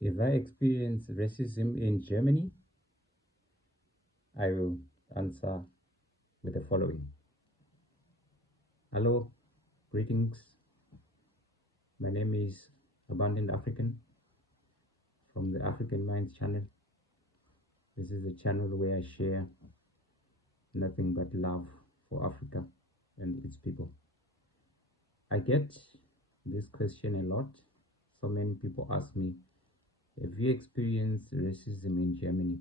If I experience racism in Germany, I will answer with the following. Hello, greetings. My name is Abundant African from the African Minds channel. This is a channel where I share nothing but love for Africa and its people. I get this question a lot. So many people ask me, have you experienced racism in Germany?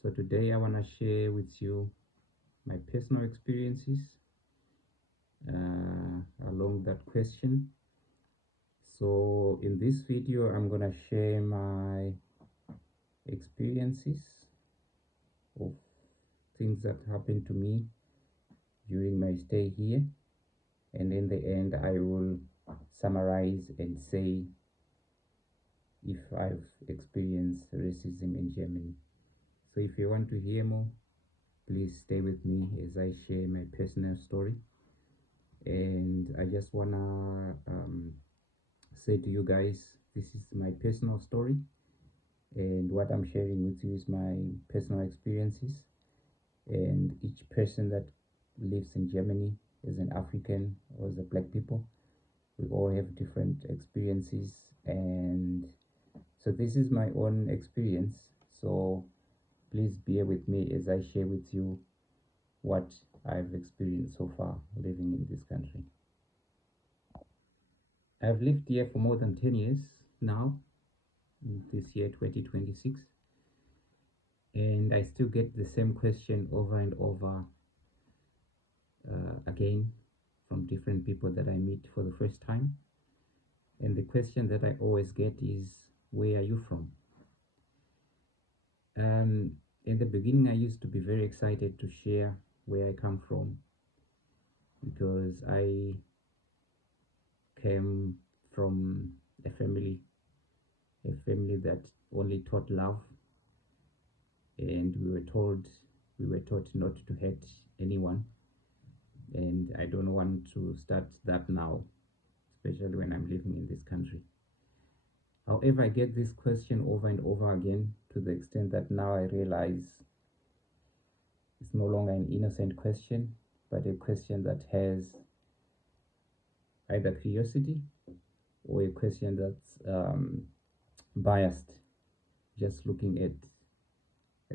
So today I want to share with you my personal experiences along that question. So in this video, I'm gonna share my experiences of things that happened to me during my stay here, and in the end, I will summarize and say if I've experienced racism in Germany. So if you want to hear more, please stay with me as I share my personal story. And I just wanna say to you guys, this is my personal story, and what I'm sharing with you is my personal experiences. And each person that lives in Germany as an African or as a black people, we all have different experiences. And so this is my own experience. So please bear with me as I share with you what I've experienced so far living in this country. I've lived here for more than 10 years now, in this year 2026, and I still get the same question over and over again from different people that I meet for the first time. And the question that I always get is, where are you from? In the beginning, I used to be very excited to share where I come from because I came from a family that only taught love, and we were taught not to hate anyone. And I don't want to start that now, especially when I'm living in this country. However, I get this question over and over again to the extent that now I realize it's no longer an innocent question, but a question that has either curiosity or a question that's biased, just looking at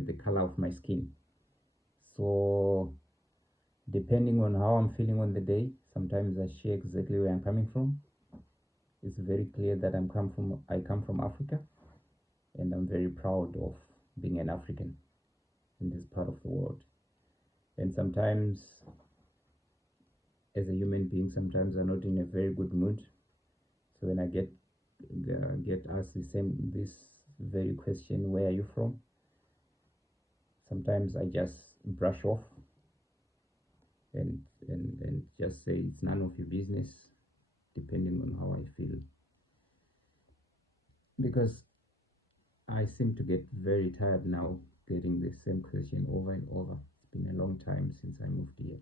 the color of my skin. So, depending on how I'm feeling on the day, sometimes I share exactly where I'm coming from. It's very clear that I come from Africa, and I'm very proud of being an African in this part of the world. And sometimes, as a human being, sometimes I'm not in a very good mood. So when I get asked this very question, where are you from? Sometimes I just brush off and just say it's none of your business, depending on how I feel. Because I seem to get very tired now getting the same question over and over. It's been a long time since I moved here,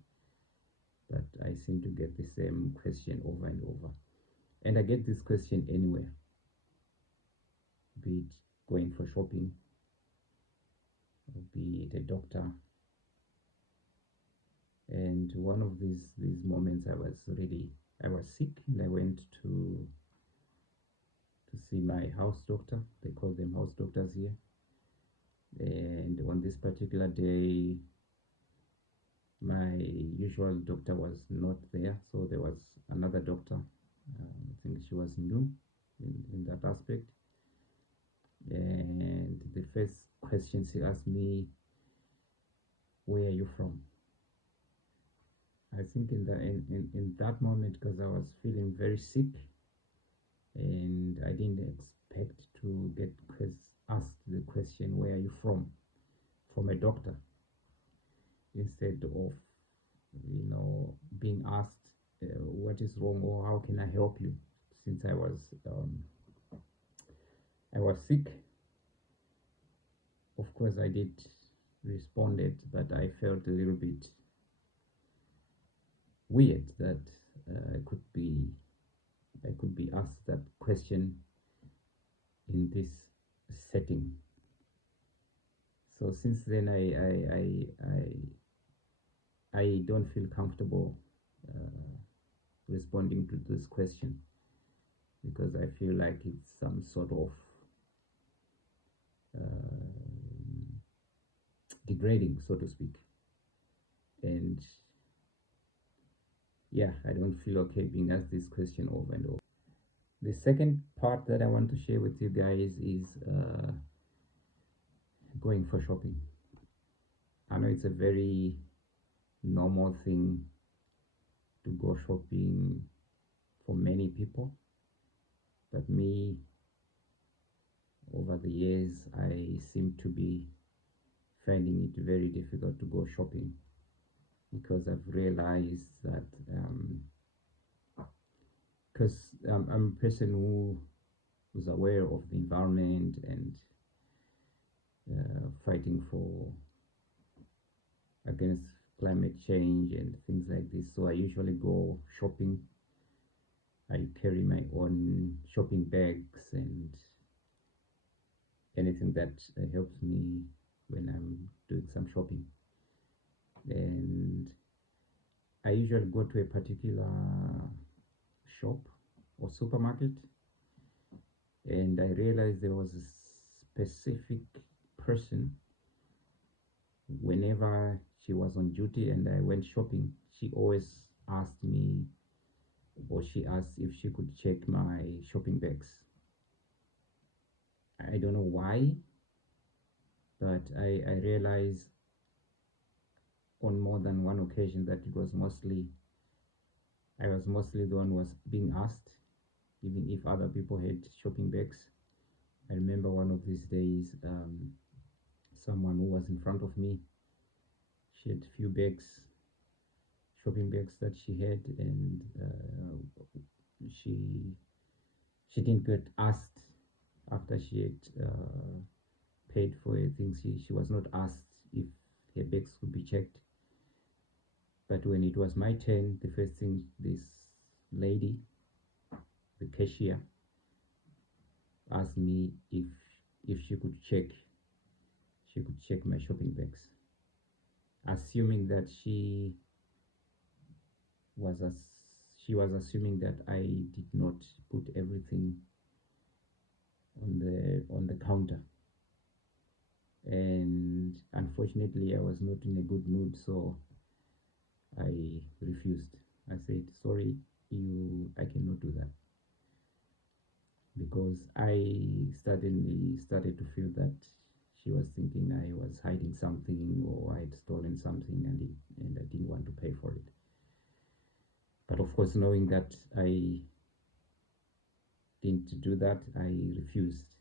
but I seem to get the same question over and over. And I get this question anywhere, be it going for shopping, or be it a doctor. And one of these moments, I was sick, and I went to see my house doctor. They call them house doctors here. And on this particular day, my usual doctor was not there, so there was another doctor. I think she was new in that aspect. And the first question she asked me, where are you from? I think in that moment, because I was feeling very sick, and I didn't expect to get asked the question, where are you from a doctor, instead of being asked, what is wrong, or how can I help you, since I was sick. Of course, I did responded, but I felt a little bit weird that I could be asked that question in this setting. So since then, I don't feel comfortable uh, responding to this question because I feel like it's some sort of uh, degrading, so to speak. And yeah, I don't feel okay being asked this question over and over. The second part that I want to share with you guys is going for shopping. I know it's a very normal thing to go shopping for many people, but me, over the years, I seem to be finding it very difficult to go shopping because I've realized that because I'm a person who's aware of the environment and fighting for against climate change and things like this. So I usually go shopping. I carry my own shopping bags and anything that helps me when I'm doing some shopping. And I usually go to a particular shop or supermarket, and I realized there was a specific person. Whenever she was on duty and I went shopping, she always asked me, or she asked if she could check my shopping bags. I don't know why, but I realized on more than one occasion that it was mostly I was mostly the one who was being asked, even if other people had shopping bags. I remember one of these days, someone who was in front of me, she had few bags, shopping bags that she had, and she she didn't get asked after she had paid for a thing. She was not asked if her bags could be checked. But when it was my turn, the first thing this lady, the cashier, asked me if she could check my shopping bags, assuming that was as she was assuming that I did not put everything on the counter. And unfortunately, I was not in a good mood, so I refused. I said, "Sorry, I cannot do that." Because I suddenly started to feel that she was thinking I was hiding something or I had stolen something, and I didn't want to pay for it. But of course, knowing that I didn't do that, I refused.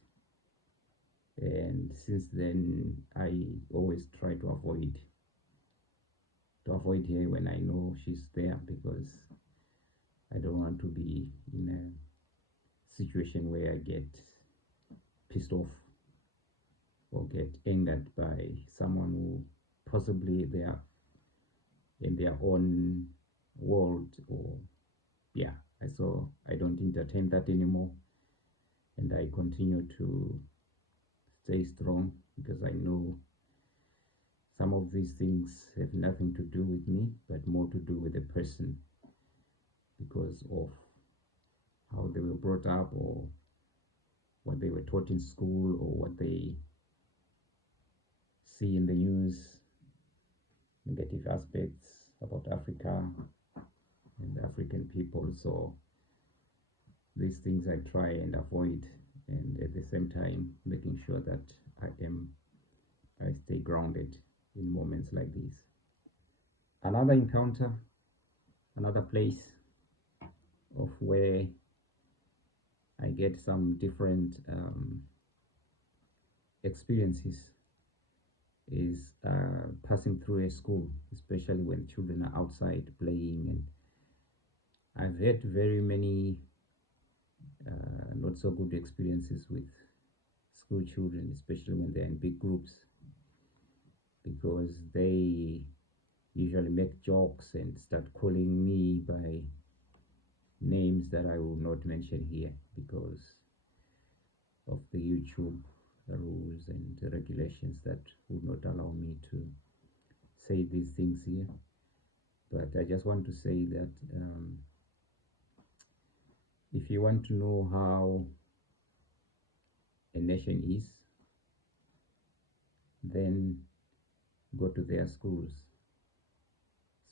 And since then, I always try to avoid her when I know she's there, because I don't want to be in a situation where I get pissed off or get angered by someone who possibly they are in their own world. Or yeah, so I don't entertain that anymore, and I continue to stay strong because I know some of these things have nothing to do with me but more to do with the person, because of how they were brought up or what they were taught in school or what they see in the news, negative aspects about Africa and African people. So these things I try and avoid, and at the same time making sure that I stay grounded in moments like these. Another encounter, another place of where I get some different experiences is passing through a school, especially when children are outside playing. And I've had very many not so good experiences with school children, especially when they're in big groups, because they usually make jokes and start calling me by names that I will not mention here because of the YouTube rules and regulations that would not allow me to say these things here. But I just want to say that if you want to know how a nation is, then go to their schools,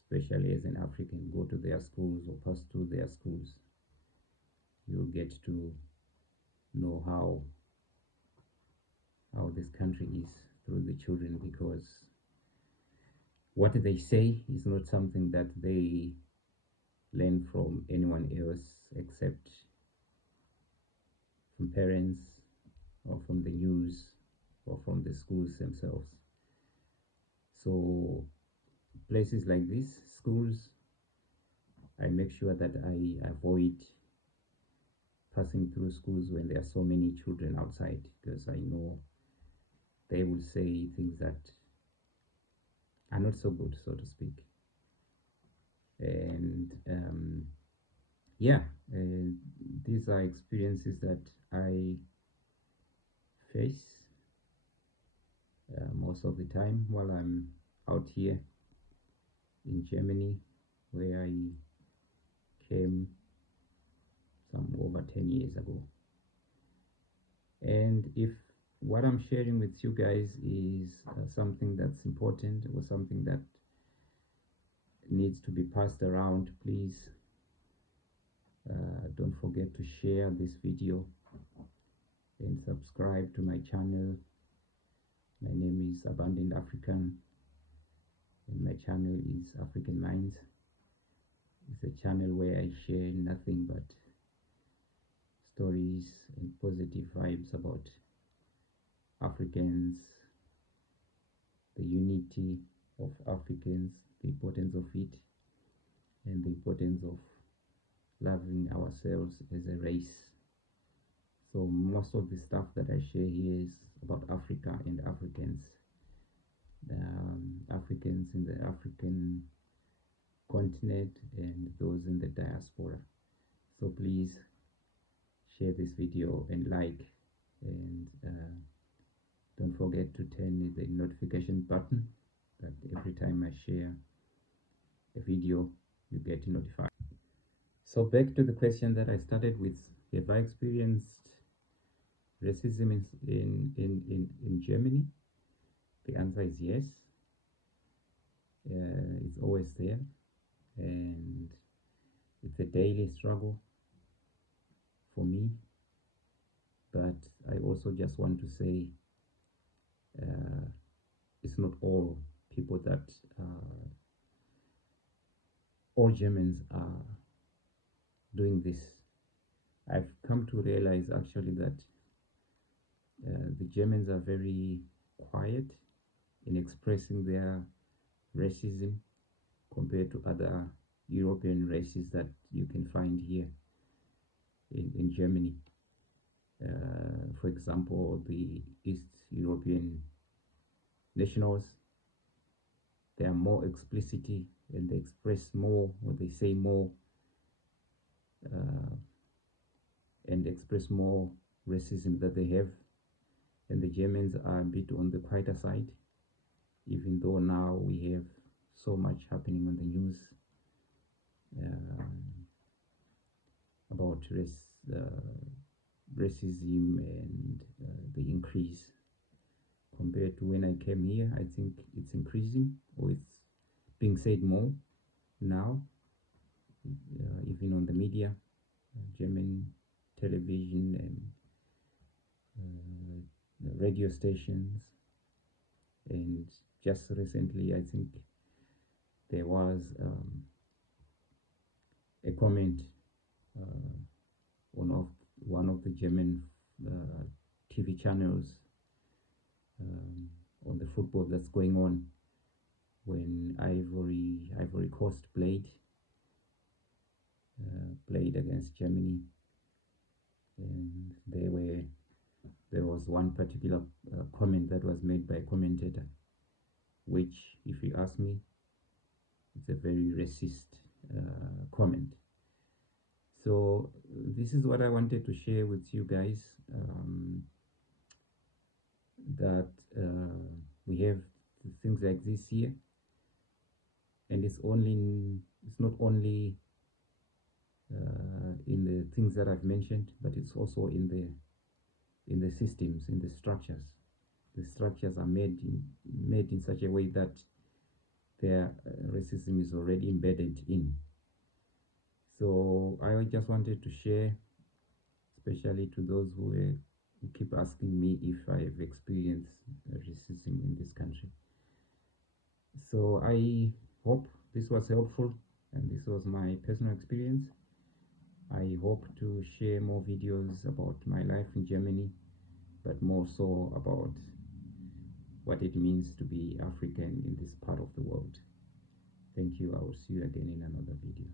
especially as an African. Go to their schools or pass through their schools. You'll get to know how this country is through the children, because what they say is not something that they learn from anyone else except from parents or from the news or from the schools themselves. So places like this, schools, I make sure that I avoid passing through schools when there are so many children outside, because I know they will say things that are not so good, so to speak. And yeah, these are experiences that I face most of the time while I'm out here in Germany, where I came some over 10 years ago. And if what I'm sharing with you guys is something that's important or something that needs to be passed around, please don't forget to share this video and subscribe to my channel. My name is Abundant African, and my channel is African Minds. It's a channel where I share nothing but stories and positive vibes about Africans, the unity of Africans, the importance of it, and the importance of loving ourselves as a race. So most of the stuff that I share here is about Africa and Africans, Africans in the African continent and those in the diaspora. So please share this video and like, and don't forget to turn the notification button that every time I share a video you get notified. So back to the question that I started with: have I experienced racism in Germany? The answer is yes. It's always there, and it's a daily struggle for me. But I also just want to say it's not all people that all Germans are doing this. I've come to realize actually that the Germans are very quiet in expressing their racism compared to other European races that you can find here in Germany. For example, the East European nationals, they are more explicit and they express more, or they say more, and express more racism that they have. And the Germans are a bit on the quieter side, even though now we have so much happening on the news about racism and the increase. Compared to when I came here, I think it's increasing, or it's being said more now, even on the media, German television and radio stations. And just recently, I think there was a comment on one of the German TV channels on the football that's going on, when Ivory Coast played against Germany, and there was one particular comment that was made by a commentator, which, if you ask me, it's a very racist comment. So this is what I wanted to share with you guys. we have things like this here, and it's not only in the things that I've mentioned, but it's also in the systems, in the structures. The structures are made in such a way that their racism is already embedded in. So I just wanted to share, especially to those who keep asking me if I have experienced racism in this country. So I hope this was helpful, and this was my personal experience. I hope to share more videos about my life in Germany, but more so about what it means to be African in this part of the world. Thank you. I will see you again in another video.